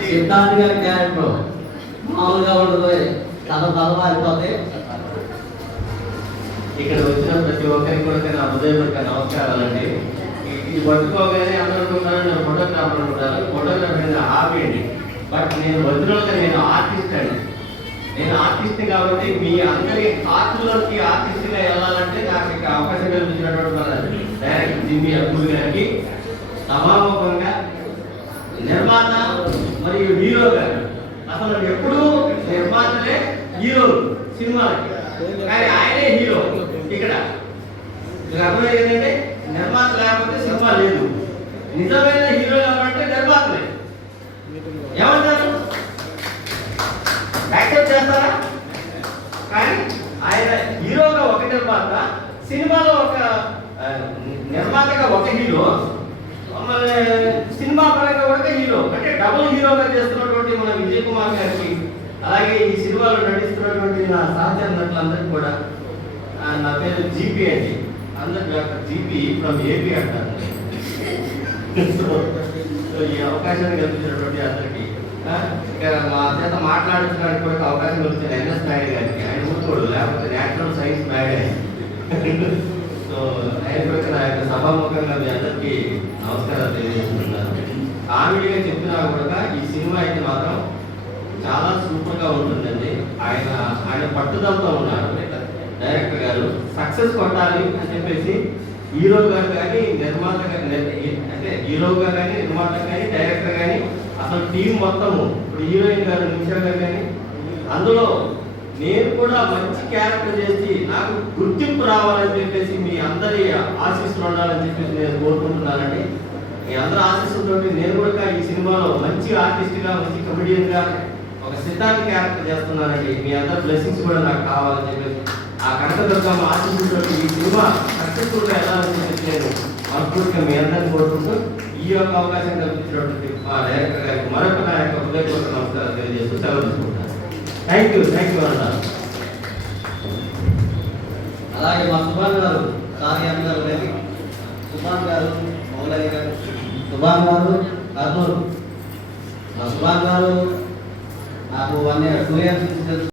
సిద్ధాంత్ గారి క్యారెక్టర్ మామూలుగా ఉండదు, తల అయిపోతే. ఇక్కడ వచ్చిన ప్రతి ఒక్కరికి కూడా నా హృదయపూర్వక నమస్కారాలండి. ఇది పట్టుకోగానే అందరూ అనుకుంటారు నేను ఫోటోగ్రాఫర్ అనుకుంటారు. ఫోటోగ్రఫీ అనేది హాబీ అండి. బట్ నేను ఒరిజినల్గా నేను ఆర్టిస్ట్ అండి. నేను ఆర్టిస్ట్ కాబట్టి మీ అందరి హార్ట్లోకి ఆర్టిస్ట్గా వెళ్ళాలంటే నాకు ఇక అవకాశం కల్పించినటువంటి మన డైరెక్టర్ జిమ్మి అబ్దుల్ గారికి సమాపంగా నిర్మాత మరియు హీరో గారు. అసలు ఎప్పుడూ నిర్మాతలే హీరో సినిమాలకి, కానీ ఆయనే హీరో. ఇక్కడ అర్థమయ్యేది ఏంటంటే నిర్మాత లేకపోతే సినిమా లేదు. నిజమైన హీరో ఎవరంటే నిర్మాతలే. ఏమంటారు? యాక్సెప్ట్ చేస్తారా? కానీ ఆయన హీరోగా ఒక నిర్మాత, సినిమాలో ఒక నిర్మాతగా ఒక హీరో, సినిమా పరంగా ఒక హీరో, అంటే డబుల్ హీరోగా చేస్తున్నటువంటి మన విజయ్ కుమార్ గారికి, అలాగే ఈ సినిమాలో నటిస్తున్నటువంటి నా సహచర నటులందరికీ కూడా నా పేరు జీపీ అండి. అందరు జీపీ ఫ్రమ్ ఏపీ అంటారు. ఈ అవకాశాన్ని కల్పించినటువంటి అందరికీ మా చేత మాట్లాడించడానికి కూడా అవకాశం కల్పించిన ఎన్ఎస్ నాయుడు గారికి, ఆయన ఊరుకోడు లేకపోతే నేచురల్ సైన్స్ నాయుడే. సో ఆయన కూడా నా యొక్క సభాముఖంగా మీ అందరికీ నమస్కారాలు తెలియజేస్తున్నాను. కామెడీగా చెప్పినా కూడా ఈ సినిమా అయితే మాత్రం చాలా సూపర్గా ఉంటుందండి. ఆయన పట్టుదలతో ఉన్నారు డైరెక్టర్ గారు. సక్సెస్ కొట్టాలి అని చెప్పేసి హీరో గారు కానీ నిర్మాత అంటే హీరోగా కానీ నిర్మాత కానీ డైరెక్టర్ కానీ అసలు టీం మొత్తము, ఇప్పుడు హీరోయిన్ గారు నిమిషా గారు కానీ, అందులో నేను కూడా మంచి క్యారెక్టర్ చేసి నాకు గుర్తింపు రావాలని చెప్పేసి మీ అందరి ఆశీస్సులు ఉండాలని చెప్పేసి నేను కోరుకుంటున్నానండి. మీ అందరి ఆశీస్సులతో నేను కూడా ఈ సినిమాలో మంచి ఆర్టిస్ట్గా, మంచి కమెడియన్గా ఒక సిద్ధాంత్ క్యారెక్టర్ చేస్తున్నానండి. మీ అందరి బ్లెస్సింగ్స్ కూడా నాకు కావాలని చెప్పేసి ఆ కనకదుర్గమ్మ ఆశీస్సులతో ఈ సినిమా సక్సెస్ఫుల్గా వెళ్ళాలని చెప్పేసి నేను మనస్ఫూర్తిగా మీ అందరిని కోరుకుంటూ ఈ యొక్క అవకాశం కల్పించినటువంటి మా డైరెక్టర్ గారికి మరొక నా యొక్క హృదయపూర్వక నమస్కారాలు తెలియజేస్తూ సెలవు తీసుకుంటాను. థ్యాంక్ యూ అన్నారు. అలాగే మా సుభాన్ గారు, సారీ అన్నారు కానీ సుభాన్ గారు, మౌలయ్య గారు, సుభాన్ గారు కర్నూలు. మా సుభాన్ గారు నాకు 2 years నుంచి తెలుసు.